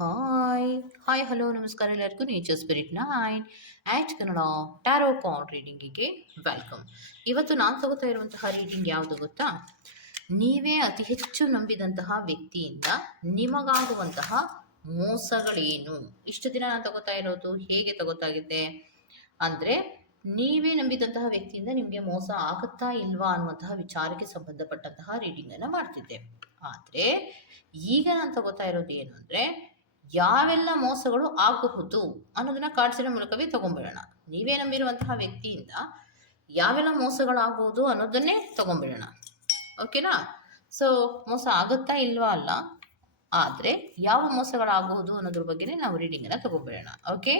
Hi hi hello ನಮಸ್ಕಾರ ಎಲ್ಲರಿಗೂ nature spirit nine at Kannada tarot card ರೀಡಿಂಗಿಗೆ ವೆಲ್ಕಮ್. ಇವತ್ತು ನಾನು ತಗೋತಾ ಇರುವಂತಹ ರೀಡಿಂಗ್ ಯಾವುದು ಗೊತ್ತಾ? ನೀವೇ ಅತಿ ಹೆಚ್ಚು ನಂಬಿದಂತಹ ವ್ಯಕ್ತಿಯಿಂದ ನಿಮಗಾಗುವಂತಹ ಮೋಸಗಳೇನು? ಇಷ್ಟು ದಿನ ನಾನು ತಗೋತಾ ಇರೋದು ಹೇಗೆ ತಗೋತಾಗಿದೆ ಅಂದರೆ, ನೀವೇ ನಂಬಿದಂತಹ ವ್ಯಕ್ತಿಯಿಂದ ನಿಮಗೆ ಮೋಸ ಆಗುತ್ತಾ ಇಲ್ವಾ ಅನ್ನುವಂತಹ ವಿಚಾರಕ್ಕೆ ಸಂಬಂಧಪಟ್ಟಂತಹ ರೀಡಿಂಗನ್ನು ಮಾಡ್ತಿದ್ದೆ. ಆದರೆ ಈಗ ನಾನು ತಗೋತಾ ಇರೋದು ಏನು ಅಂದರೆ, ಯಾವೆಲ್ಲ ಮೋಸಗಳು ಆಗಬಹುದು ಅನ್ನೋದನ್ನ ಕಾರ್ಡ್ಸಿನ ಮೂಲಕವೇ ತಗೊಂಡ್ಬಿಡೋಣ. ನೀವೇ ನಂಬಿರುವಂತಹ ವ್ಯಕ್ತಿಯಿಂದ ಯಾವೆಲ್ಲ ಮೋಸಗಳಾಗಬಹುದು ಅನ್ನೋದನ್ನೇ ತಗೊಂಡ್ಬಿಡೋಣ. ಓಕೆನಾ? ಸೊ ಮೋಸ ಆಗುತ್ತಾ ಇಲ್ವಾ ಅಲ್ಲ, ಆದರೆ ಯಾವ ಮೋಸಗಳಾಗಬಹುದು ಅನ್ನೋದ್ರ ಬಗ್ಗೆನೇ ನಾವು ರೀಡಿಂಗನ್ನು ತಗೊಂಡ್ಬಿಡೋಣ. ಓಕೆ,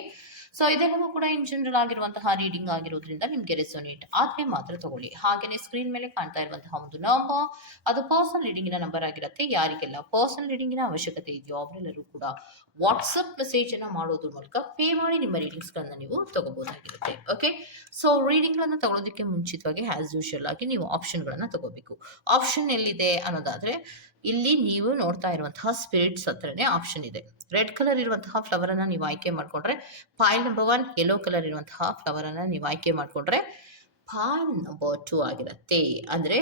ಸೊ ಇದೆಲ್ಲವೂ ಕೂಡ ಇನ್ ಜನರಲ್ ಆಗಿರುವಂತಹ ರೀಡಿಂಗ್ ಆಗಿರೋದ್ರಿಂದ ನಿಮಗೆ ರೆಸೋನೇಟ್ ಆದರೆ ಮಾತ್ರ ತಗೊಳ್ಳಿ. ಹಾಗೆಯೇ ಸ್ಕ್ರೀನ್ ಮೇಲೆ ಕಾಣ್ತಾ ಇರುವಂತಹ ಒಂದು ನಂಬರ್, ಅದು ಪರ್ಸನಲ್ ರೀಡಿಂಗಿನ ನಂಬರ್ ಆಗಿರುತ್ತೆ. ಯಾರಿಗೆಲ್ಲ ಪರ್ಸನಲ್ ರೀಡಿಂಗಿನ ಅವಶ್ಯಕತೆ ಇದೆಯೋ ಅವರೆಲ್ಲರೂ ಕೂಡ ವಾಟ್ಸಪ್ ಮೆಸೇಜ್ ಅನ್ನ ಮಾಡೋದ್ರ ಮೂಲಕ ಪೇ ಮಾಡಿ ನಿಮ್ಮ ರೀಡಿಂಗ್ಸ್ಗಳನ್ನ ನೀವು ತಗೋಬಹುದಾಗಿರುತ್ತೆ. ಓಕೆ, ಸೊ ರೀಡಿಂಗ್ಗಳನ್ನ ತಗೊಳ್ಳೋದಕ್ಕೆ ಮುಂಚಿತವಾಗಿ ಆಸ್ ಯೂಶುವಲ್ ಆಗಿ ನೀವು ಆಪ್ಷನ್ಗಳನ್ನ ತಗೋಬೇಕು. ಆಪ್ಷನ್ ಎಲ್ಲಿದೆ ಅನ್ನೋದಾದ್ರೆ, ಇಲ್ಲಿ ನೀವು ನೋಡ್ತಾ ಇರುವಂತಹ ಸ್ಪಿರಿಟ್ಸ್ ಹತ್ರನೇ ಆಪ್ಷನ್ ಇದೆ. ರೆಡ್ ಕಲರ್ ಇರುವಂತಹ ಫ್ಲವರ್ ಅನ್ನ ನೀವು ಆಯ್ಕೆ ಮಾಡ್ಕೊಂಡ್ರೆ ಪಾಯಲ್ ನಂಬರ್ 1, ಯೆಲ್ಲೋ ಕಲರ್ ಇರುವಂತಹ ಫ್ಲವರ್ ಅನ್ನ ನೀವು ಆಯ್ಕೆ ಮಾಡ್ಕೊಂಡ್ರೆ ಪಾಯಲ್ ನಂಬರ್ 2 ಆಗಿರುತ್ತೆ. ಅಂದ್ರೆ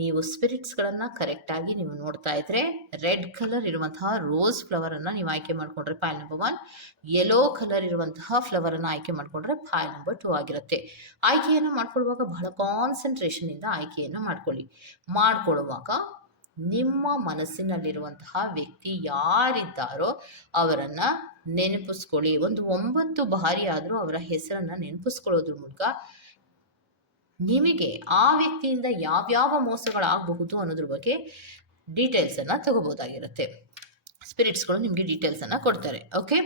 ನೀವು ಸ್ಪಿರಿಟ್ಸ್ ಗಳನ್ನ ಕರೆಕ್ಟ್ ಆಗಿ ನೀವು ನೋಡ್ತಾ ಇದ್ರೆ, ರೆಡ್ ಕಲರ್ ಇರುವಂತಹ ರೋಸ್ ಫ್ಲವರ್ ಅನ್ನ ನೀವು ಆಯ್ಕೆ ಮಾಡ್ಕೊಂಡ್ರೆ ಪಾಯಲ್ ನಂಬರ್ 1, ಯೆಲ್ಲೋ ಕಲರ್ ಇರುವಂತಹ ಫ್ಲವರ್ ಅನ್ನ ಆಯ್ಕೆ ಮಾಡ್ಕೊಂಡ್ರೆ ಪಾಯಲ್ ನಂಬರ್ 2 ಆಗಿರುತ್ತೆ. ಆಯ್ಕೆಯನ್ನು ಮಾಡ್ಕೊಳ್ಳುವಾಗ ಬಹಳ ಕಾನ್ಸಂಟ್ರೇಷನ್ ಇಂದ ಆಯ್ಕೆಯನ್ನು ಮಾಡ್ಕೊಳ್ಳುವಾಗ ನಿಮ್ಮ ಮನಸ್ಸಿನಲ್ಲಿರುವಂತಹ ವ್ಯಕ್ತಿ ಯಾರಿದ್ದಾರೋ ಅವರನ್ನ ನೆನಪಿಸ್ಕೊಳ್ಳಿ. ಒಂದು 9 ಬಾರಿ ಆದರೂ ಅವರ ಹೆಸರನ್ನ ನೆನಪಿಸ್ಕೊಳ್ಳೋದ್ರ ಮೂಲಕ ನಿಮಗೆ ಆ ವ್ಯಕ್ತಿಯಿಂದ ಯಾವ್ಯಾವ ಮೋಸಗಳಾಗಬಹುದು ಅನ್ನೋದ್ರ ಬಗ್ಗೆ ಡೀಟೇಲ್ಸ್ ಅನ್ನ ತಗೋಬಹುದಾಗಿರುತ್ತೆ. ಸ್ಪಿರಿಟ್ಸ್ಗಳು ನಿಮಗೆ ಡೀಟೇಲ್ಸ್ ಅನ್ನ ಕೊಡ್ತಾರೆ. ಓಕೆ,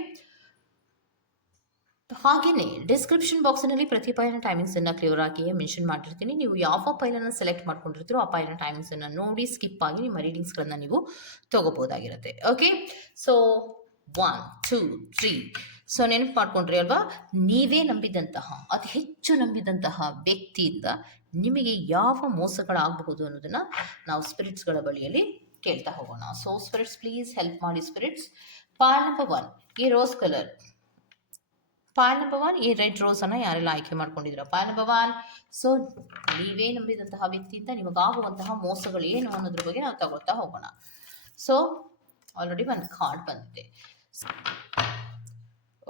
ಹಾಗೆಯೇ ಡಿಸ್ಕ್ರಿಪ್ಷನ್ ಬಾಕ್ಸ್ನಲ್ಲಿ ಪ್ರತಿ ಪೈಲಿನ ಟೈಮಿಂಗ್ಸ್ ಅನ್ನ ಕ್ಲಿಯರ್ ಆಗಿ ಮೆನ್ಷನ್ ಮಾಡಿರ್ತೀನಿ. ನೀವು ಯಾವ ಪೈಲನ್ನು ಸೆಲೆಕ್ಟ್ ಮಾಡ್ಕೊಂಡಿರ್ತೀರೋ ಆ ಪೈಲಿನ ಟೈಮಿಂಗ್ಸ್ ಅನ್ನ ನೋಡಿ ಸ್ಕಿಪ್ ಆಗಿ ನಿಮ್ಮ ರೀಡಿಂಗ್ಸ್ಗಳನ್ನ ನೀವು ತಗೋಬಹುದಾಗಿರುತ್ತೆ. Okay, so 1 2 3. ಸೊ ನೆನಪು ಮಾಡ್ಕೊಂಡ್ರಿ ಅಲ್ವಾ, ನೀವೇ ನಂಬಿದಂತಹ ಅತಿ ಹೆಚ್ಚು ನಂಬಿದಂತಹ ವ್ಯಕ್ತಿಯಿಂದ ನಿಮಗೆ ಯಾವ ಮೋಸಗಳಾಗಬಹುದು ಅನ್ನೋದನ್ನ ನಾವು ಸ್ಪಿರಿಟ್ಸ್ಗಳ ಬಳಿಯಲ್ಲಿ ಕೇಳ್ತಾ ಹೋಗೋಣ. ಸೊ ಸ್ಪಿರಿಟ್ಸ್ ಪ್ಲೀಸ್ ಹೆಲ್ಪ್ ಮಾಡಿ. ಸ್ಪಿರಿಟ್ಸ್, ಪಾಯಲ್ ನಂಬರ್ 1 ಈ ರೋಸ್ ಕಲರ್, ಪಾಯಲ್ ನಂಬರ್ 1 ಈ ರೆಡ್ ರೋಸ್ ಅನ್ನ ಯಾರೆಲ್ಲ ಆಯ್ಕೆ ಮಾಡ್ಕೊಂಡಿದ್ರ ಪಾಯಲ್ ನಂಬರ್ 1. ಸೊ ನೀವೇ ನಂಬಿದಂತಹ ವ್ಯಕ್ತಿಯಿಂದ ನಿಮಗಾಗುವಂತಹ ಮೋಸಗಳು ಏನು ಅನ್ನೋದ್ರ ಬಗ್ಗೆ ನಾವು ತಗೊಳ್ತಾ ಹೋಗೋಣ. ಸೊ ಆಲ್ರೆಡಿ ಒಂದು ಕಾರ್ಡ್ ಬಂದಿದೆ.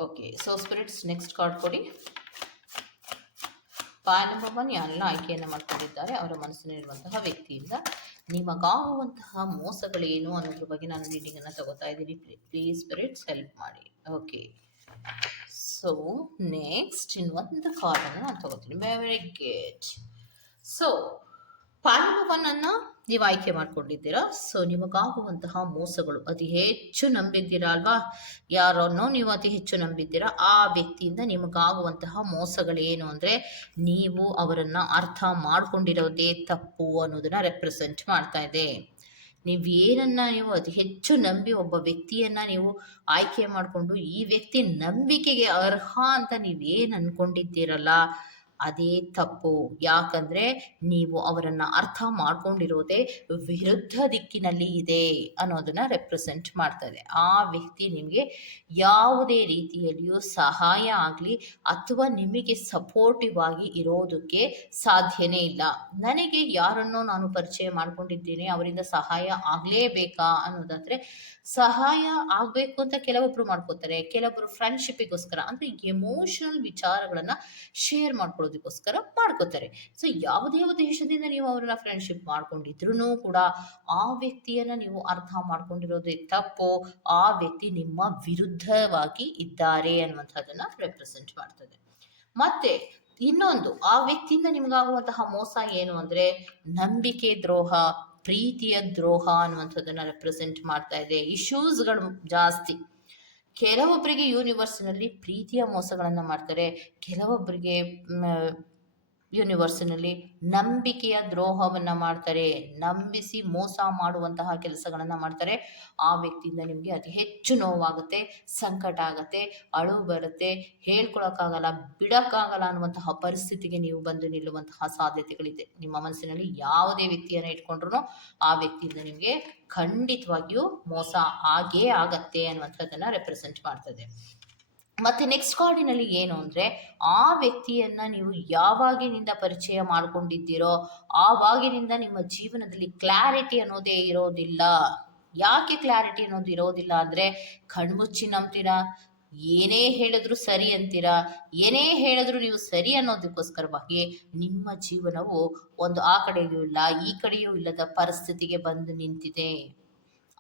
Okay, so spirits next card ಕೊಡಿ. ಪಾಯಲ್ ನಂಬರ್ 1 ಯಾರೆಲ್ಲ ಆಯ್ಕೆಯನ್ನು ಮಾಡ್ಕೊಂಡಿದ್ದಾರೆ ಅವರ ಮನಸ್ಸಿನಲ್ಲಿರುವಂತಹ ವ್ಯಕ್ತಿಯಿಂದ ನಿಮಗಾಗುವಂತಹ ಮೋಸಗಳೇನು ಅನ್ನೋದ್ರ ಬಗ್ಗೆ ನಾನು ರೀಡಿಂಗ್ ಅನ್ನ ತಗೋತಾ ಇದ್ದೀನಿ. ಪ್ಲೀಸ್ ಸ್ಪಿರಿಟ್ಸ್ ಹೆಲ್ಪ್ ಮಾಡಿ. ಓಕೆ, ಸೊ ನೆಕ್ಸ್ಟ್ ಇನ್ನೊಂದು ಕಾರ್ಡ್ ಅನ್ನು ನಾನು ತಗೋತೀನಿ. Very good. So pile number 1 ಅನ್ನ ನೀವು ಆಯ್ಕೆ ಮಾಡ್ಕೊಂಡಿದ್ದೀರಾ. ಸೊ ನಿಮಗಾಗುವಂತಹ ಮೋಸಗಳು ಅತಿ ಹೆಚ್ಚು ನಂಬಿದ್ದೀರಾ ಅಲ್ವಾ, ಯಾರನ್ನೋ ನೀವು ಅತಿ ಹೆಚ್ಚು ನಂಬಿದ್ದೀರಾ. ಆ ವ್ಯಕ್ತಿಯಿಂದ ನಿಮಗಾಗುವಂತಹ ಮೋಸಗಳೇನು ಅಂದ್ರೆ, ನೀವು ಅವರನ್ನ ಅರ್ಥ ಮಾಡ್ಕೊಂಡಿರೋದೇ ತಪ್ಪು ಅನ್ನೋದನ್ನ ರೆಪ್ರೆಸೆಂಟ್ ಮಾಡ್ತಾ ಇದೆ. ನೀವು ಅತಿ ಹೆಚ್ಚು ನಂಬಿ ಒಬ್ಬ ವ್ಯಕ್ತಿಯನ್ನ ನೀವು ಆಯ್ಕೆ ಮಾಡಿಕೊಂಡು ಈ ವ್ಯಕ್ತಿ ನಂಬಿಕೆಗೆ ಅರ್ಹ ಅಂತ ನೀವೇನು ಅನ್ಕೊಂಡಿದ್ದೀರಲ್ಲ ಅದೇ ತಪ್ಪು. ಯಾಕಂದ್ರೆ ನೀವು ಅವರನ್ನ ಅರ್ಥ ಮಾಡ್ಕೊಂಡಿರೋದೇ ವಿರುದ್ಧ ದಿಕ್ಕಿನಲ್ಲಿ ಇದೆ ಅನ್ನೋದನ್ನ ರೆಪ್ರೆಸೆಂಟ್ ಮಾಡ್ತಾ ಇದೆ. ಆ ವ್ಯಕ್ತಿ ನಿಮಗೆ ಯಾವುದೇ ರೀತಿಯಲ್ಲಿಯೂ ಸಹಾಯ ಆಗಲಿ ಅಥವಾ ನಿಮಗೆ ಸಪೋರ್ಟಿವ್ ಆಗಿ ಇರೋದಕ್ಕೆ ಸಾಧ್ಯನೇ ಇಲ್ಲ. ನನಗೆ ಯಾರನ್ನೋ ನಾನು ಪರಿಚಯ ಮಾಡ್ಕೊಂಡಿದ್ದೀನಿ, ಅವರಿಂದ ಸಹಾಯ ಆಗಲೇಬೇಕಾ ಅನ್ನೋದಾದ್ರೆ ಸಹಾಯ ಆಗಬೇಕು ಅಂತ ಕೆಲವೊಬ್ರು ಮಾಡ್ಕೋತಾರೆ, ಕೆಲವೊಬ್ರು ಫ್ರೆಂಡ್ಶಿಪ್ಪಿಗೋಸ್ಕರ ಅಂದ್ರೆ ಎಮೋಷನಲ್ ವಿಚಾರಗಳನ್ನ ಶೇರ್ ಮಾಡ್ಕೊಳ್ಳೋದಕ್ಕೋಸ್ಕರ ಮಾಡ್ಕೋತಾರೆ. ಸೊ ಯಾವುದೇ ಉದ್ದೇಶದಿಂದ ನೀವು ಅವರನ್ನ ಫ್ರೆಂಡ್ಶಿಪ್ ಮಾಡ್ಕೊಂಡಿದ್ರು ಕೂಡ ಆ ವ್ಯಕ್ತಿಯನ್ನ ನೀವು ಅರ್ಥ ಮಾಡ್ಕೊಂಡಿರೋದೇ ತಪ್ಪು. ಆ ವ್ಯಕ್ತಿ ನಿಮ್ಮ ವಿರುದ್ಧವಾಗಿ ಇದ್ದಾರೆ ಅನ್ನುವಂಥದ್ದನ್ನ ರೆಪ್ರೆಸೆಂಟ್ ಮಾಡ್ತದೆ. ಮತ್ತೆ ಇನ್ನೊಂದು, ಆ ವ್ಯಕ್ತಿಯಿಂದ ನಿಮಗಾಗುವಂತಹ ಮೋಸ ಏನು ಅಂದ್ರೆ ನಂಬಿಕೆ ದ್ರೋಹ, ಪ್ರೀತಿಯ ದ್ರೋಹ ಅನ್ನುವಂಥದ್ದನ್ನ ರೆಪ್ರೆಸೆಂಟ್ ಮಾಡ್ತಾ ಇದೆ. ಇಶ್ಯೂಸ್ಗಳು ಜಾಸ್ತಿ. ಕೆಲವೊಬ್ಬರಿಗೆ ಯೂನಿವರ್ಸ್ನಲ್ಲಿ ಪ್ರೀತಿಯ ಮೋಸಗಳನ್ನ ಮಾಡ್ತಾರೆ, ಕೆಲವೊಬ್ಬರಿಗೆ ಯೂನಿವರ್ಸಿನಲ್ಲಿ ನಂಬಿಕೆಯ ದ್ರೋಹವನ್ನ ಮಾಡ್ತಾರೆ, ನಂಬಿಸಿ ಮೋಸ ಮಾಡುವಂತಹ ಕೆಲಸಗಳನ್ನ ಮಾಡ್ತಾರೆ. ಆ ವ್ಯಕ್ತಿಯಿಂದ ನಿಮಗೆ ಅತಿ ಹೆಚ್ಚು ನೋವಾಗುತ್ತೆ, ಸಂಕಟ ಆಗುತ್ತೆ, ಅಳು ಬರುತ್ತೆ, ಹೇಳ್ಕೊಳಕ್ಕಾಗಲ್ಲ, ಬಿಡಕ್ಕಾಗಲ್ಲ ಅನ್ನುವಂತಹ ಪರಿಸ್ಥಿತಿಗೆ ನೀವು ಬಂದು ನಿಲ್ಲುವಂತಹ ಸಾಧ್ಯತೆಗಳಿದೆ. ನಿಮ್ಮ ಮನಸ್ಸಿನಲ್ಲಿ ಯಾವುದೇ ವ್ಯಕ್ತಿಯನ್ನ ಇಟ್ಕೊಂಡ್ರು ಆ ವ್ಯಕ್ತಿಯಿಂದ ನಿಮಗೆ ಖಂಡಿತವಾಗಿಯೂ ಮೋಸ ಆಗೇ ಆಗತ್ತೆ ಅನ್ನುವಂಥದ್ದನ್ನ ರೆಪ್ರೆಸೆಂಟ್ ಮಾಡ್ತದೆ. ಮತ್ತೆ ನೆಕ್ಸ್ಟ್ ಕಾರ್ಡಿನಲ್ಲಿ ಏನು ಅಂದ್ರೆ, ಆ ವ್ಯಕ್ತಿಯನ್ನ ನೀವು ಯಾವಾಗಿನಿಂದ ಪರಿಚಯ ಮಾಡ್ಕೊಂಡಿದ್ದೀರೋ ಆವಾಗಿನಿಂದ ನಿಮ್ಮ ಜೀವನದಲ್ಲಿ ಕ್ಲಾರಿಟಿ ಅನ್ನೋದೇ ಇರೋದಿಲ್ಲ. ಯಾಕೆ ಕ್ಲಾರಿಟಿ ಅನ್ನೋದು ಇರೋದಿಲ್ಲ ಅಂದ್ರೆ, ಕಣ್ಮುಚ್ಚಿ ನಂಬ್ತೀರಾ, ಏನೇ ಹೇಳಿದ್ರು ಸರಿ ಅಂತೀರಾ, ಏನೇ ಹೇಳಿದ್ರು ನೀವು ಸರಿ ಅನ್ನೋದಕ್ಕೋಸ್ಕರವಾಗಿ ನಿಮ್ಮ ಜೀವನವು ಒಂದು ಆ ಕಡೆಯೂ ಇಲ್ಲ ಈ ಕಡೆಯೂ ಇಲ್ಲದ ಪರಿಸ್ಥಿತಿಗೆ ಬಂದು ನಿಂತಿದೆ,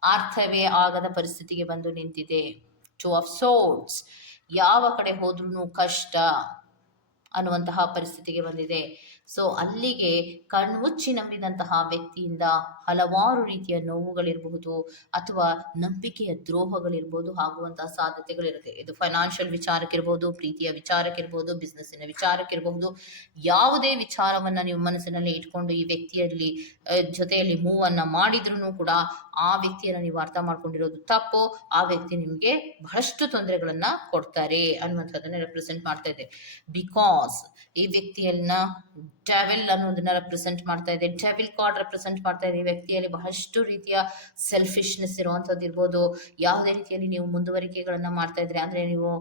ಅರ್ಥವೇ ಆಗದ ಪರಿಸ್ಥಿತಿಗೆ ಬಂದು ನಿಂತಿದೆ. ಟು ಆಫ್ ಸೋರ್ಡ್ಸ್, ಯಾವ ಕಡೆ ಹೋದ್ರೂ ಕಷ್ಟ ಅನ್ನುವಂತಹ ಪರಿಸ್ಥಿತಿಗೆ ಬಂದಿದೆ. ಸೊ ಅಲ್ಲಿಗೆ ಕಣ್ಮುಚ್ಚಿ ನಂಬಿದಂತಹ ವ್ಯಕ್ತಿಯಿಂದ ಹಲವಾರು ರೀತಿಯ ನೋವುಗಳಿರಬಹುದು ಅಥವಾ ನಂಬಿಕೆಯ ದ್ರೋಹಗಳಿರ್ಬೋದು ಆಗುವಂತಹ ಸಾಧ್ಯತೆಗಳಿರುತ್ತೆ. ಇದು ಫೈನಾನ್ಷಿಯಲ್ ವಿಚಾರಕ್ಕಿರ್ಬೋದು, ಪ್ರೀತಿಯ ವಿಚಾರಕ್ಕಿರ್ಬೋದು, ಬಿಸ್ನೆಸ್ಸಿನ ವಿಚಾರಕ್ಕಿರಬಹುದು. ಯಾವುದೇ ವಿಚಾರವನ್ನ ನೀವು ಮನಸ್ಸಿನಲ್ಲಿ ಇಟ್ಕೊಂಡು ಈ ವ್ಯಕ್ತಿಯಲ್ಲಿ ಜೊತೆಯಲ್ಲಿ ಮೂವ್ ಅನ್ನ ಮಾಡಿದ್ರು ಕೂಡ ಆ ವ್ಯಕ್ತಿಯನ್ನು ನೀವು ಅರ್ಥ ಮಾಡ್ಕೊಂಡಿರೋದು ತಪ್ಪು. ಆ ವ್ಯಕ್ತಿ ನಿಮಗೆ ಬಹಳಷ್ಟು ತೊಂದರೆಗಳನ್ನ ಕೊಡ್ತಾರೆ ಅನ್ನುವಂಥದ್ದನ್ನ ರೆಪ್ರೆಸೆಂಟ್ ಮಾಡ್ತಾ ಇದೆ. ಬಿಕಾಸ್ ಈ ವ್ಯಕ್ತಿಯನ್ನ ಡೆವಿಲ್ ಅನ್ನೋದನ್ನ ರೆಪ್ರೆಸೆಂಟ್ ಮಾಡ್ತಾ ಇದೆ. ಡೆವಿಲ್ ಕಾರ್ಡ್ ರೆಪ್ರೆಸೆಂಟ್ ಮಾಡ್ತಾ ಇದೆ. ಈ ವ್ಯಕ್ತಿಯಲ್ಲಿ ಬಹಳಷ್ಟು ರೀತಿಯ ಸೆಲ್ಫಿಶ್ನೆಸ್ ಇರುವಂತದ್ದು ಇರ್ಬೋದು. ಯಾವುದೇ ರೀತಿಯಲ್ಲಿ ನೀವು ಮುಂದುವರಿಕೆಗಳನ್ನ ಮಾಡ್ತಾ ಇದ್ರೆ ಅಂದ್ರೆ ನೀವು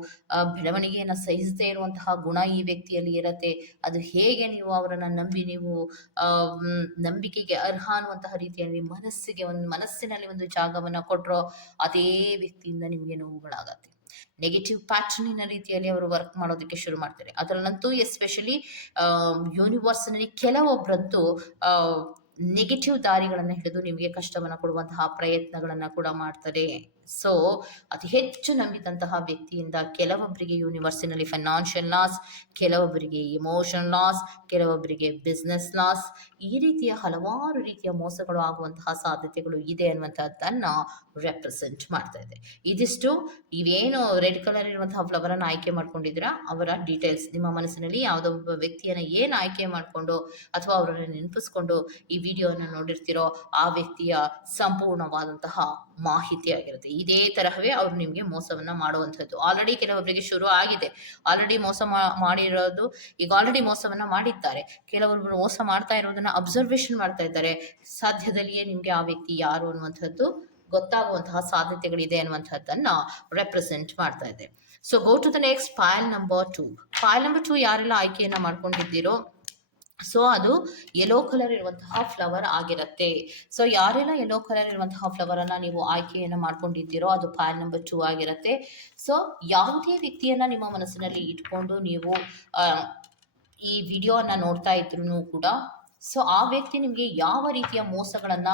ಬೆಳವಣಿಗೆಯನ್ನ ಸಹಿಸದೇ ಇರುವಂತಹ ಗುಣ ಈ ವ್ಯಕ್ತಿಯಲ್ಲಿ ಇರತ್ತೆ. ಅದು ಹೇಗೆ ನೀವು ಅವರನ್ನ ನಂಬಿ ನೀವು ನಂಬಿಕೆಗೆ ಅರ್ಹ ಅನ್ನುವಂತಹ ರೀತಿಯಲ್ಲಿ ಮನಸ್ಸಿನಲ್ಲಿ ಒಂದು ಜಾಗವನ್ನ ಕೊಟ್ರೋ ಅದೇ ವ್ಯಕ್ತಿಯಿಂದ ನಿಮಗೆ ನೋವುಗಳಾಗತ್ತೆ. ನೆಗೆಟಿವ್ ಪ್ಯಾಟರ್ನಿನ ರೀತಿಯಲ್ಲಿ ಅವರು ವರ್ಕ್ ಮಾಡೋದಕ್ಕೆ ಶುರು ಮಾಡ್ತಾರೆ. ಅದರಲ್ಲಂತೂ ಎಸ್ಪೆಷಲಿ ಯೂನಿವರ್ಸ್ನಲ್ಲಿ ಕೆಲವೊಬ್ಬರಂತೂ ನೆಗೆಟಿವ್ ದಾರಿಗಳನ್ನು ಹಿಡಿದು ನಿಮಗೆ ಕಷ್ಟವನ್ನು ಕೊಡುವಂತಹ ಪ್ರಯತ್ನಗಳನ್ನ ಕೂಡ ಮಾಡ್ತಾರೆ. ಸೊ ಅತಿ ಹೆಚ್ಚು ನಂಬಿದಂತಹ ವ್ಯಕ್ತಿಯಿಂದ ಕೆಲವೊಬ್ಬರಿಗೆ ಯೂನಿವರ್ಸಿನಲ್ಲಿ ಫೈನಾನ್ಷಿಯಲ್ ಲಾಸ್, ಕೆಲವೊಬ್ಬರಿಗೆ ಇಮೋಷನಲ್ ಲಾಸ್, ಕೆಲವೊಬ್ಬರಿಗೆ ಬಿಸ್ನೆಸ್ ಲಾಸ್, ಈ ರೀತಿಯ ಹಲವಾರು ರೀತಿಯ ಮೋಸಗಳು ಆಗುವಂತಹ ಸಾಧ್ಯತೆಗಳು ಇದೆ ಅನ್ನುವಂಥದ್ದನ್ನ ರೆಪ್ರೆಸೆಂಟ್ ಮಾಡ್ತಾ ಇದೆ. ಇದಿಷ್ಟು ಇವೇನು ರೆಡ್ ಕಲರ್ ಇರುವಂತಹ ಫ್ಲವರ್ ಅನ್ನು ಆಯ್ಕೆ ಮಾಡ್ಕೊಂಡಿದ್ದೀರಾ ಅವರ ಡೀಟೇಲ್ಸ್. ನಿಮ್ಮ ಮನಸ್ಸಿನಲ್ಲಿ ಯಾವುದೋ ಒಬ್ಬ ವ್ಯಕ್ತಿಯನ್ನ ಏನು ಆಯ್ಕೆ ಮಾಡಿಕೊಂಡು ಅಥವಾ ಅವರನ್ನು ನೆನಪಿಸ್ಕೊಂಡು ಈ ವಿಡಿಯೋನ ನೋಡಿರ್ತೀರೋ ಆ ವ್ಯಕ್ತಿಯ ಸಂಪೂರ್ಣವಾದಂತಹ ಮಾಹಿತಿ ಆಗಿರುತ್ತೆ. ಇದೇ ತರಹವೇ ಅವರು ನಿಮಗೆ ಮೋಸವನ್ನ ಮಾಡುವಂಥದ್ದು. ಆಲ್ರೆಡಿ ಕೆಲವೊಬ್ಬರಿಗೆ ಶುರು ಆಗಿದೆ, ಆಲ್ರೆಡಿ ಮೋಸ ಮಾಡಿರೋದು, ಈಗ ಆಲ್ರೆಡಿ ಮೋಸವನ್ನ ಮಾಡಿದ್ದಾರೆ. ಕೆಲವೊಬ್ಬರು ಮೋಸ ಮಾಡ್ತಾ ಇರೋದನ್ನ ಅಬ್ಸರ್ವೇಷನ್ ಮಾಡ್ತಾ ಇದ್ದಾರೆ. ಸಾಧ್ಯದಲ್ಲಿಯೇ ನಿಮ್ಗೆ ಆ ವ್ಯಕ್ತಿ ಯಾರು ಅನ್ನುವಂಥದ್ದು ಗೊತ್ತಾಗುವಂತಹ ಸಾಧ್ಯತೆಗಳಿದೆ ಅನ್ನುವಂಥದ್ದನ್ನ ರೆಪ್ರೆಸೆಂಟ್ ಮಾಡ್ತಾ ಇದೆ. So go to the next file number 2. File number 2 ಯಾರೆಲ್ಲ ಆಯ್ಕೆಯನ್ನ ಮಾಡ್ಕೊಂಡಿದ್ದೀರೋ ಸೊ ಅದು ಯೆಲ್ಲೋ ಕಲರ್ ಇರುವಂತಹ ಫ್ಲವರ್ ಆಗಿರುತ್ತೆ. ಸೊ ಯಾರೆಲ್ಲ ಯೆಲ್ಲೋ ಕಲರ್ ಇರುವಂತಹ ಫ್ಲವರ್ ಅನ್ನ ನೀವು ಆಯ್ಕೆಯನ್ನ ಮಾಡ್ಕೊಂಡಿದ್ದೀರೋ ಅದು ಪೈಲ್ ನಂಬರ್ 2 ಆಗಿರುತ್ತೆ. ಸೊ ಯಾವುದೇ ವ್ಯಕ್ತಿಯನ್ನ ನಿಮ್ಮ ಮನಸ್ಸಿನಲ್ಲಿ ಇಟ್ಕೊಂಡು ನೀವು ಈ ವಿಡಿಯೋನ ನೋಡ್ತಾ ಇದ್ರು ಕೂಡ ಸೊ ಆ ವ್ಯಕ್ತಿ ನಿಮಗೆ ಯಾವ ರೀತಿಯ ಮೋಸಗಳನ್ನ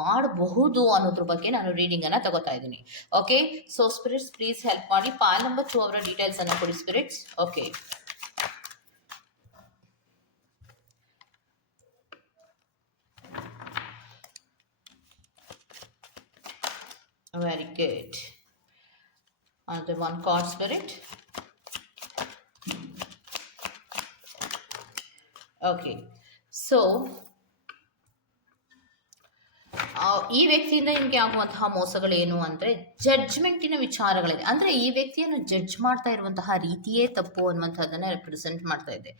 ಮಾಡಬಹುದು ಅನ್ನೋದ್ರ ಬಗ್ಗೆ ನಾನು ರೀಡಿಂಗ್ ಅನ್ನ ತಗೋತಾ ಇದ್ದೀನಿ. Okay, so spirits please help ಮಾಡಿ. ಪೈಲ್ ನಂಬರ್ 2 ಅವರ ಡೀಟೇಲ್ಸ್ ಅನ್ನ ಕೊಡಿ spirits. Okay, very good. Another one card spirit. Okay, so ಈ ವ್ಯಕ್ತಿಯಿಂದ ನಿಮಗೆ ಆಗುವಂತಹ ಮೋಸಗಳೇನು ಅಂದ್ರೆ ಜಡ್ಜ್ಮೆಂಟಿನ ವಿಚಾರಗಳಿದೆ. ಅಂದ್ರೆ ಈ ವ್ಯಕ್ತಿಯನ್ನು ಜಡ್ಜ್ ಮಾಡ್ತಾ ಇರುವಂತಹ ರೀತಿಯೇ ತಪ್ಪು ಅನ್ನುವಂಥದ್ದನ್ನ ರೆಪ್ರೆಸೆಂಟ್ ಮಾಡ್ತಾ ಇದೆ.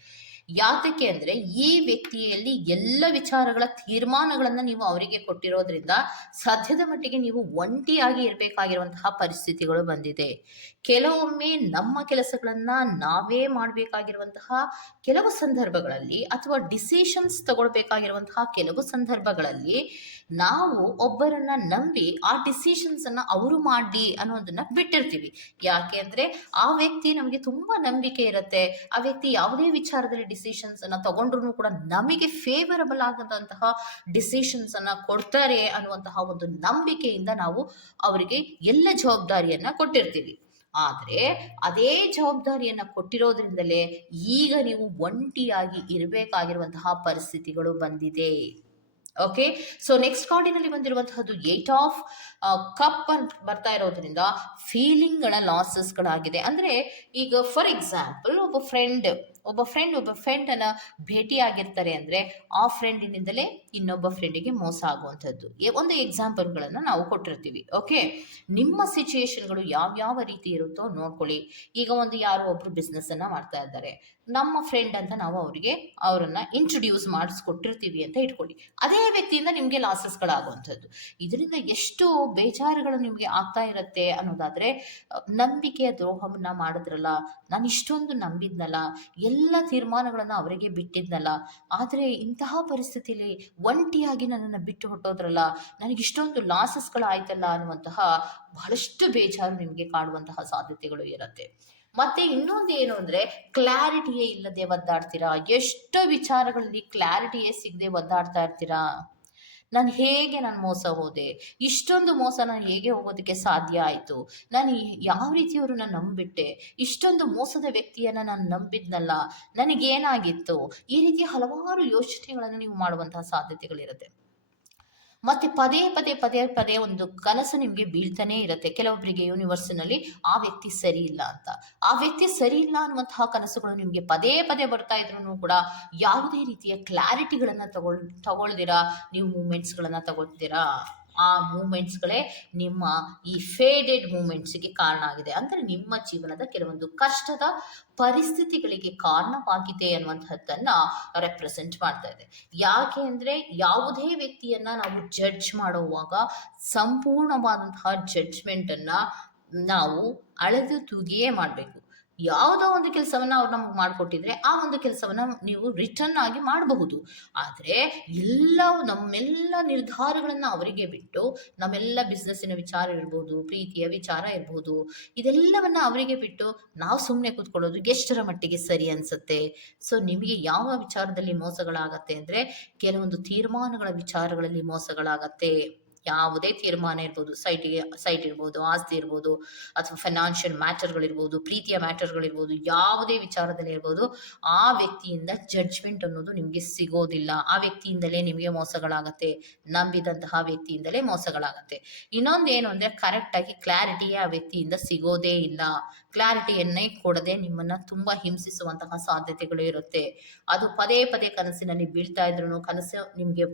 ಯಾತಕ್ಕೆ ಅಂದ್ರೆ ಈ ವ್ಯಕ್ತಿಯಲ್ಲಿ ಎಲ್ಲ ವಿಚಾರಗಳ ತೀರ್ಮಾನಗಳನ್ನ ನೀವು ಅವರಿಗೆ ಕೊಟ್ಟಿರೋದ್ರಿಂದ ಸಾಧ್ಯದ ಮಟ್ಟಿಗೆ ನೀವು ಒಂಟಿಯಾಗಿ ಇರಬೇಕಾಗಿರುವಂತಹ ಪರಿಸ್ಥಿತಿಗಳು ಬಂದಿದೆ. ಕೆಲವೊಮ್ಮೆ ನಮ್ಮ ಕೆಲಸಗಳನ್ನ ನಾವೇ ಮಾಡಬೇಕಾಗಿರುವಂತಹ ಕೆಲವು ಸಂದರ್ಭಗಳಲ್ಲಿ ಅಥವಾ ಡಿಸಿಷನ್ಸ್ ತಗೊಳ್ಬೇಕಾಗಿರುವಂತಹ ಕೆಲವು ಸಂದರ್ಭಗಳಲ್ಲಿ ನಾವು ಒಬ್ಬರನ್ನ ನಂಬಿ ಆ ಡಿಸಿಷನ್ಸ್ ಅನ್ನ ಅವರು ಮಾಡಿ ಅನ್ನೋದನ್ನ ಬಿಟ್ಟಿರ್ತೀವಿ. ಯಾಕೆ ಅಂದ್ರೆ ಆ ವ್ಯಕ್ತಿ ನಮಗೆ ತುಂಬಾ ನಂಬಿಕೆ ಇರುತ್ತೆ. ಆ ವ್ಯಕ್ತಿ ಯಾವುದೇ ವಿಚಾರದಲ್ಲಿ ಡಿಸಿಷನ್ಸ್ ಅನ್ನ ತಗೊಂಡ್ರು ಕೂಡ ನಮಗೆ ಫೇವರಬಲ್ ಆಗದಂತಹ ಡಿಸಿಷನ್ಸ್ ಅನ್ನ ಕೊಡ್ತಾರೆ ಅನ್ನುವಂತಹ ಒಂದು ನಂಬಿಕೆಯಿಂದ ನಾವು ಅವರಿಗೆ ಎಲ್ಲ ಜವಾಬ್ದಾರಿಯನ್ನ ಕೊಟ್ಟಿರ್ತೀವಿ. ಆದ್ರೆ ಅದೇ ಜವಾಬ್ದಾರಿಯನ್ನ ಕೊಟ್ಟಿರೋದ್ರಿಂದಲೇ ಈಗ ನೀವು ಒಂಟಿಯಾಗಿ ಇರಬೇಕಾಗಿರುವಂತಹ ಪರಿಸ್ಥಿತಿಗಳು ಬಂದಿದೆ. ಓಕೆ. ಸೊ ನೆಕ್ಸ್ಟ್ ಕಾರ್ಡಿನಲ್ಲಿ ಬಂದಿರುವಂತಹದ್ದು 8 ಆಫ್ ಕಪ್ ಅಂತ ಬರ್ತಾ ಇರೋದ್ರಿಂದ ಫೀಲಿಂಗ್ಗಳ ಲಾಸಸ್ಗಳಾಗಿದೆ. ಅಂದರೆ ಈಗ ಫಾರ್ ಎಕ್ಸಾಂಪಲ್ ಒಬ್ಬ ಫ್ರೆಂಡ್ ಅನ್ನ ಭೇಟಿ ಆಗಿರ್ತಾರೆ ಅಂದರೆ ಆ ಫ್ರೆಂಡಿನಿಂದಲೇ ಇನ್ನೊಬ್ಬ ಫ್ರೆಂಡಿಗೆ ಮೋಸ ಆಗುವಂಥದ್ದು ಒಂದು ಎಕ್ಸಾಂಪಲ್ಗಳನ್ನು ನಾವು ಕೊಟ್ಟಿರ್ತೀವಿ. ಓಕೆ, ನಿಮ್ಮ ಸಿಚುಯೇಷನ್ಗಳು ಯಾವ ರೀತಿ ಇರುತ್ತೋ ನೋಡ್ಕೊಳ್ಳಿ. ಈಗ ಯಾರೋ ಒಬ್ರು ಬಿಸ್ನೆಸ್ ಅನ್ನ ಮಾಡ್ತಾ ಇದ್ದಾರೆ, ನಮ್ಮ ಫ್ರೆಂಡ್ ಅಂತ ನಾವು ಅವರನ್ನ ಇಂಟ್ರೊಡ್ಯೂಸ್ ಮಾಡಿಸ್ಕೊಟ್ಟಿರ್ತೀವಿ ಅಂತ ಇಟ್ಕೊಳ್ಳಿ. ಅದೇ ವ್ಯಕ್ತಿಯಿಂದ ನಿಮಗೆ ಲಾಸಸ್ಗಳಾಗುವಂಥದ್ದು. ಇದರಿಂದ ಎಷ್ಟು ಬೇಜಾರುಗಳು ನಿಮಗೆ ಆಗ್ತಾ ಇರುತ್ತೆ ಅನ್ನೋದಾದ್ರೆ, ನಂಬಿಕೆಯ ದ್ರೋಹವನ್ನ ಮಾಡಿದ್ರಲ್ಲ, ನಾನು ಇಷ್ಟೊಂದು ನಂಬಿದ್ನಲ್ಲ, ಎಲ್ಲ ತೀರ್ಮಾನಗಳನ್ನ ಅವರಿಗೆ ಬಿಟ್ಟಿದ್ನಲ್ಲ, ಆದರೆ ಇಂತಹ ಪರಿಸ್ಥಿತಿಯಲ್ಲಿ ಒಂಟಿಯಾಗಿ ನನ್ನನ್ನು ಬಿಟ್ಟು ಹೊಟ್ಟೋದ್ರಲ್ಲ, ನನಗೆ ಇಷ್ಟೊಂದು ಲಾಸಸ್ಗಳಾಯ್ತಲ್ಲ ಅನ್ನುವಂತಹ ಬಹಳಷ್ಟು ಬೇಜಾರು ನಿಮಗೆ ಕಾಡುವಂತಹ ಸಾಧ್ಯತೆಗಳು ಇರುತ್ತೆ. ಮತ್ತೆ ಇನ್ನೊಂದು ಏನು ಅಂದ್ರೆ, ಕ್ಲಾರಿಟಿಯೇ ಇಲ್ಲದೆ ಒದ್ದಾಡ್ತೀರಾ. ಎಷ್ಟೋ ವಿಚಾರಗಳಲ್ಲಿ ಕ್ಲಾರಿಟಿಯೇ ಸಿಗದೆ ಒದ್ದಾಡ್ತಾ ಇರ್ತೀರಾ. ನಾನು ಮೋಸ ಹೋದೆ, ಇಷ್ಟೊಂದು ಮೋಸ ನಾನು ಹೇಗೆ ಹೋಗೋದಕ್ಕೆ ಸಾಧ್ಯ ಆಯಿತು, ನಾನು ಯಾವ ರೀತಿಯವ್ರನ್ನ ನಂಬಿಬಿಟ್ಟೆ, ಇಷ್ಟೊಂದು ಮೋಸದ ವ್ಯಕ್ತಿಯನ್ನ ನಾನು ನಂಬಿದ್ನಲ್ಲ, ನನಗೇನಾಗಿತ್ತು, ಈ ರೀತಿ ಹಲವಾರು ಯೋಚನೆಗಳನ್ನು ನೀವು ಮಾಡುವಂತಹ ಸಾಧ್ಯತೆಗಳಿರುತ್ತೆ. ಮತ್ತೆ ಪದೇ ಒಂದು ಕನಸು ನಿಮಗೆ ಬೀಳ್ತಾನೆ ಇರುತ್ತೆ. ಕೆಲವೊಬ್ಬರಿಗೆ ಯೂನಿವರ್ಸಿನಲ್ಲಿ ಆ ವ್ಯಕ್ತಿ ಸರಿ ಇಲ್ಲ ಅಂತ, ಆ ವ್ಯಕ್ತಿ ಸರಿ ಇಲ್ಲ ಅನ್ನುವಂತಹ ಕನಸುಗಳು ನಿಮಗೆ ಪದೇ ಬರ್ತಾ ಇದ್ರು ಕೂಡ ಯಾವುದೇ ರೀತಿಯ ಕ್ಲಾರಿಟಿಗಳನ್ನ ತಗೊಳ್ದಿರಾ ನೀವು ಮೂಮೆಂಟ್ಸ್ಗಳನ್ನ ತಗೊಳ್ತೀರಾ. ಆ ಮೂಮೆಂಟ್ಸ್ಗಳೇ ನಿಮ್ಮ ಈ ಫೇಡೆಡ್ ಮೂಮೆಂಟ್ಸ್ಗೆ ಕಾರಣ ಆಗಿದೆ. ಅಂದರೆ ನಿಮ್ಮ ಜೀವನದ ಕೆಲವೊಂದು ಕಷ್ಟದ ಪರಿಸ್ಥಿತಿಗಳಿಗೆ ಕಾರಣವಾಗಿದೆ ಅನ್ನುವಂಥದ್ದನ್ನ ರೆಪ್ರೆಸೆಂಟ್ ಮಾಡ್ತಾ ಇದೆ. ಯಾಕೆ ಅಂದ್ರೆ, ಯಾವುದೇ ವ್ಯಕ್ತಿಯನ್ನ ನಾವು ಜಡ್ಜ್ ಮಾಡುವಾಗ ಸಂಪೂರ್ಣವಾದಂತಹ ಜಡ್ಜ್ಮೆಂಟ್ ಅನ್ನ ನಾವು ಅಳೆದು ತೂಗಿಯೇ ಮಾಡಬೇಕು. ಯಾವುದೋ ಒಂದು ಕೆಲಸವನ್ನ ಅವ್ರು ನಮ್ಗೆ ಮಾಡಿಕೊಟ್ಟಿದ್ರೆ ಆ ಒಂದು ಕೆಲಸವನ್ನ ನೀವು ರಿಟರ್ನ್ ಆಗಿ ಮಾಡಬಹುದು. ಆದರೆ ನಮ್ಮೆಲ್ಲ ನಿರ್ಧಾರಗಳನ್ನ ಅವರಿಗೆ ಬಿಟ್ಟು, ನಮ್ಮೆಲ್ಲ ಬಿಸ್ನೆಸ್ಸಿನ ವಿಚಾರ ಇರ್ಬೋದು, ಪ್ರೀತಿಯ ವಿಚಾರ ಇರ್ಬೋದು, ಇದೆಲ್ಲವನ್ನ ಅವರಿಗೆ ಬಿಟ್ಟು ನಾವು ಸುಮ್ಮನೆ ಕೂತ್ಕೊಳ್ಳೋದು ಎಷ್ಟರ ಮಟ್ಟಿಗೆ ಸರಿ ಅನ್ಸುತ್ತೆ? ಸೊ ನಿಮಗೆ ಯಾವ ವಿಚಾರದಲ್ಲಿ ಮೋಸಗಳಾಗತ್ತೆ ಅಂದ್ರೆ, ಕೆಲವೊಂದು ತೀರ್ಮಾನಗಳ ವಿಚಾರಗಳಲ್ಲಿ ಮೋಸಗಳಾಗತ್ತೆ. ಯಾವುದೇ ತೀರ್ಮಾನ ಇರ್ಬೋದು, ಸೈಟ್ ಇರ್ಬೋದು, ಆಸ್ತಿ ಇರ್ಬೋದು, ಅಥವಾ ಫೈನಾನ್ಷಿಯಲ್ ಮ್ಯಾಟರ್ಗಳಿರ್ಬೋದು, ಪ್ರೀತಿಯ ಮ್ಯಾಟರ್ಗಳಿರ್ಬೋದು, ಯಾವುದೇ ವಿಚಾರದಲ್ಲಿ ಇರ್ಬೋದು, ಆ ವ್ಯಕ್ತಿಯಿಂದ ಜಡ್ಜ್ಮೆಂಟ್ ಅನ್ನೋದು ನಿಮಗೆ ಸಿಗೋದಿಲ್ಲ. ಆ ವ್ಯಕ್ತಿಯಿಂದಲೇ ನಿಮಗೆ ಮೋಸಗಳಾಗತ್ತೆ, ನಂಬಿದಂತಹ ವ್ಯಕ್ತಿಯಿಂದಲೇ ಮೋಸಗಳಾಗತ್ತೆ. ಇನ್ನೊಂದು ಏನು ಅಂದ್ರೆ, ಕರೆಕ್ಟಾಗಿ ಕ್ಲಾರಿಟಿಯೇ ಆ ವ್ಯಕ್ತಿಯಿಂದ ಸಿಗೋದೇ ಇಲ್ಲ. ಕ್ಲಾರಿಟಿಯನ್ನೇ ಕೊಡದೆ ನಿಮ್ಮನ್ನ ತುಂಬಾ ಹಿಂಸಿಸುವಂತಹ ಸಾಧ್ಯತೆಗಳು ಇರುತ್ತೆ. ಅದು ಪದೇ ಕನಸಿನಲ್ಲಿ ಬೀಳ್ತಾ ಇದ್ರು, ಕನಸು ನಿಮಗೆ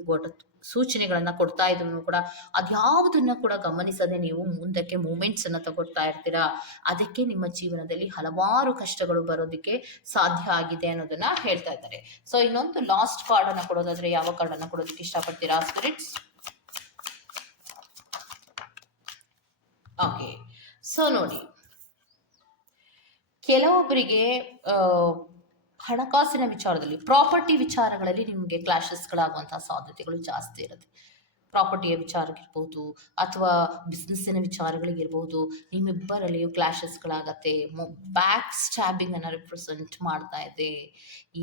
ಸೂಚನೆಗಳನ್ನ ಕೊಡ್ತಾ ಇದ್ರು ಕೂಡ ಅದ್ಯಾವುದನ್ನ ಕೂಡ ಗಮನಿಸದೆ ನೀವು ಮುಂದಕ್ಕೆ ಮೂಮೆಂಟ್ಸ್ ಅನ್ನ ತಗೊಳ್ತಾ ಇರ್ತೀರಾ. ಅದಕ್ಕೆ ನಿಮ್ಮ ಜೀವನದಲ್ಲಿ ಹಲವಾರು ಕಷ್ಟಗಳು ಬರೋದಕ್ಕೆ ಸಾಧ್ಯ ಆಗಿದೆ ಅನ್ನೋದನ್ನ ಹೇಳ್ತಾ ಇದ್ದಾರೆ. ಸೊ ಇನ್ನೊಂದು ಲಾಸ್ಟ್ ಕಾರ್ಡ್ ಅನ್ನ ಕೊಡೋದಾದ್ರೆ ಯಾವ ಕಾರ್ಡ್ ಅನ್ನ ಕೊಡೋದಕ್ಕೆ ಇಷ್ಟಪಡ್ತೀರಾ ಸ್ಪಿರಿಟ್ಸ್? ಓಕೆ, ಸೊ ನೋಡಿ, ಕೆಲವೊಬ್ಬರಿಗೆ ಹಣಕಾಸಿನ ವಿಚಾರದಲ್ಲಿ, ಪ್ರಾಪರ್ಟಿ ವಿಚಾರಗಳಲ್ಲಿ ನಿಮಗೆ ಕ್ಲಾಶಸ್ಗಳಾಗುವಂತಹ ಸಾಧ್ಯತೆಗಳು ಜಾಸ್ತಿ ಇರುತ್ತೆ. ಪ್ರಾಪರ್ಟಿಯ ವಿಚಾರಕ್ಕಿರ್ಬೋದು ಅಥವಾ ಬಿಸ್ನೆಸ್ಸಿನ ವಿಚಾರಗಳಿಗಿರ್ಬೋದು, ನಿಮ್ಮಿಬ್ಬರಲ್ಲಿಯೂ ಕ್ಲಾಶಸ್ಗಳಾಗತ್ತೆ. ಬ್ಯಾಕ್ ಸ್ಟ್ಯಾಬಿಂಗ್ ಅನ್ನು ರಿಪ್ರೆಸೆಂಟ್ ಮಾಡ್ತಾ ಇದೆ.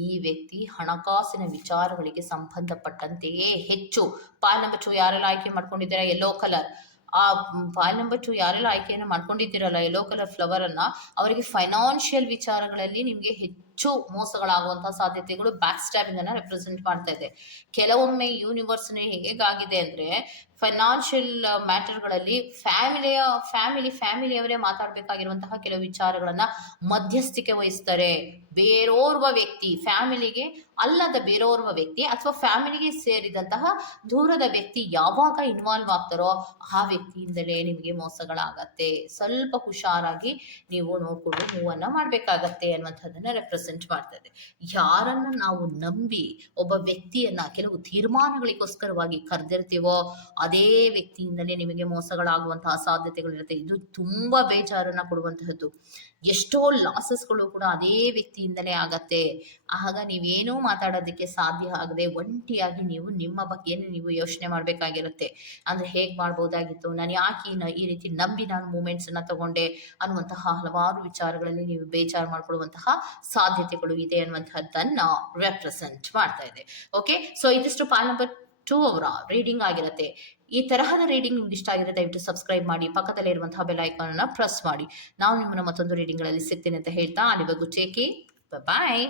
ಈ ವ್ಯಕ್ತಿ ಹಣಕಾಸಿನ ವಿಚಾರಗಳಿಗೆ ಸಂಬಂಧಪಟ್ಟಂತೆಯೇ ಹೆಚ್ಚು ಪಾಲ್ ನಂಬರ್ 2 ಯಾರೆಲ್ಲ ಆಯ್ಕೆ ಮಾಡ್ಕೊಂಡಿದ್ದೀರಾ ಯೆಲ್ಲೋ ಕಲರ್, ಆ ಪಾಲ್ ನಂಬರ್ 2 ಯಾರೆಲ್ಲ ಆಯ್ಕೆಯನ್ನು ಮಾಡ್ಕೊಂಡಿದ್ದೀರಲ್ಲ ಯೆಲ್ಲೋ ಕಲರ್ ಫ್ಲವರ್ ಅನ್ನ, ಅವರಿಗೆ ಫೈನಾನ್ಷಿಯಲ್ ವಿಚಾರಗಳಲ್ಲಿ ನಿಮಗೆ ಹೆಚ್ಚು ಮೋಸಗಳಾಗುವಂತಹ ಸಾಧ್ಯತೆಗಳು ಬ್ಯಾಕ್ ಸ್ಟ್ಯಾಬಿಂಗ್ ಅನ್ನ ರೆಪ್ರೆಸೆಂಟ್ ಮಾಡ್ತಾ ಇದೆ. ಕೆಲವೊಮ್ಮೆ ಯೂನಿವರ್ಸ್ನೇ ಹೇಗಾಗಿದೆ ಅಂದ್ರೆ, ಫೈನಾನ್ಷಿಯಲ್ ಮ್ಯಾಟರ್ಗಳಲ್ಲಿ ಫ್ಯಾಮಿಲಿಯವರೇ ಮಾತಾಡಬೇಕಾಗಿರುವಂತಹ ಕೆಲವು ವಿಚಾರಗಳನ್ನ ಮಧ್ಯಸ್ಥಿಕೆ ವಹಿಸ್ತಾರೆ. ಬೇರೋರ್ವ ವ್ಯಕ್ತಿ, ಫ್ಯಾಮಿಲಿಗೆ ಅಲ್ಲದ ಬೇರೋರ್ವ ವ್ಯಕ್ತಿ ಅಥವಾ ಫ್ಯಾಮಿಲಿಗೆ ಸೇರಿದಂತಹ ದೂರದ ವ್ಯಕ್ತಿ ಯಾವಾಗ ಇನ್ವಾಲ್ವ್ ಆಗ್ತಾರೋ ಆ ವ್ಯಕ್ತಿಯಿಂದಲೇ ನಿಮಗೆ ಮೋಸಗಳಾಗತ್ತೆ. ಸ್ವಲ್ಪ ಹುಷಾರಾಗಿ ನೀವು ನೋಡ್ಕೊಂಡು ಮೂವನ್ನ ಮಾಡ್ಬೇಕಾಗತ್ತೆ ಅನ್ನುವಂಥದ್ದನ್ನ ರೆಪ್ರೆಸೆಂಟ್ ಮಾಡ್ತಾ ಇದೆ. ಯಾರನ್ನ ನಾವು ನಂಬಿ ಒಬ್ಬ ವ್ಯಕ್ತಿಯನ್ನ ಕೆಲವು ತೀರ್ಮಾನಗಳಿಗೋಸ್ಕರವಾಗಿ ಕರೆದಿರ್ತೀವೋ ಅದೇ ವ್ಯಕ್ತಿಯಿಂದಲೇ ನಿಮಗೆ ಮೋಸಗಳಾಗುವಂತಹ ಸಾಧ್ಯತೆಗಳಿರುತ್ತೆ. ಇದು ತುಂಬಾ ಬೇಜಾರನ್ನ ಕೊಡುವಂತಹದ್ದು. ಎಷ್ಟೋ ಲಾಸಸ್ಗಳು ಕೂಡ ಅದೇ ವ್ಯಕ್ತಿಯಿಂದಲೇ ಆಗತ್ತೆ. ಆಗ ನೀವೇನೂ ಮಾತಾಡೋದಕ್ಕೆ ಸಾಧ್ಯ ಆಗದೆ ಒಂಟಿಯಾಗಿ ನೀವು ನಿಮ್ಮ ಬಗ್ಗೆನೇ ನೀವು ಯೋಚನೆ ಮಾಡಬೇಕಾಗಿರುತ್ತೆ. ಅಂದ್ರೆ ಹೇಗ್ ಮಾಡ್ಬೋದಾಗಿತ್ತು, ನಾನು ಯಾಕೆ ಈ ರೀತಿ ನಂಬಿ ನಾನು ಮೂಮೆಂಟ್ಸ್ ಅನ್ನ ತಗೊಂಡೆ ಅನ್ನುವಂತಹ ಹಲವಾರು ವಿಚಾರಗಳಲ್ಲಿ ನೀವು ಬೇಜಾರು ಮಾಡ್ಕೊಳ್ಳುವಂತಹ ಸಾಧ್ಯತೆಗಳು ಇದೆ ಅನ್ನುವಂತಹದ್ದನ್ನ ರೆಪ್ರೆಸೆಂಟ್ ಮಾಡ್ತಾ ಇದೆ. ಓಕೆ, ಸೊ ಇದಿಷ್ಟು ಪಾಲ್ ನಂಬರ್ 2 ಅವರ ರೀಡಿಂಗ್ ಆಗಿರುತ್ತೆ. ಈ ತರಹದ ರೀಡಿಂಗ್ ನಿಮ್ಗೆ ಇಷ್ಟ ಆಗಿದ್ರೆ ದಯವಿಟ್ಟು ಸಬ್ಸ್ಕ್ರೈಬ್ ಮಾಡಿ, ಪಕ್ಕದಲ್ಲೇ ಇರುವಂತಹ ಬೆಲ್ ಐಕಾನ್ ಅನ್ನ ಪ್ರೆಸ್ ಮಾಡಿ. ನಾವು ನಿಮ್ಮನ್ನ ಮತ್ತೊಂದು ರೀಡಿಂಗ್ಗಳಲ್ಲಿ ಸಿಗ್ತೇನೆ ಅಂತ ಹೇಳ್ತಾ, ಅಲ್ಲಿವರೆಗೂ ಟೇಕ್ ಕೇರ್, ಬಾಯ್.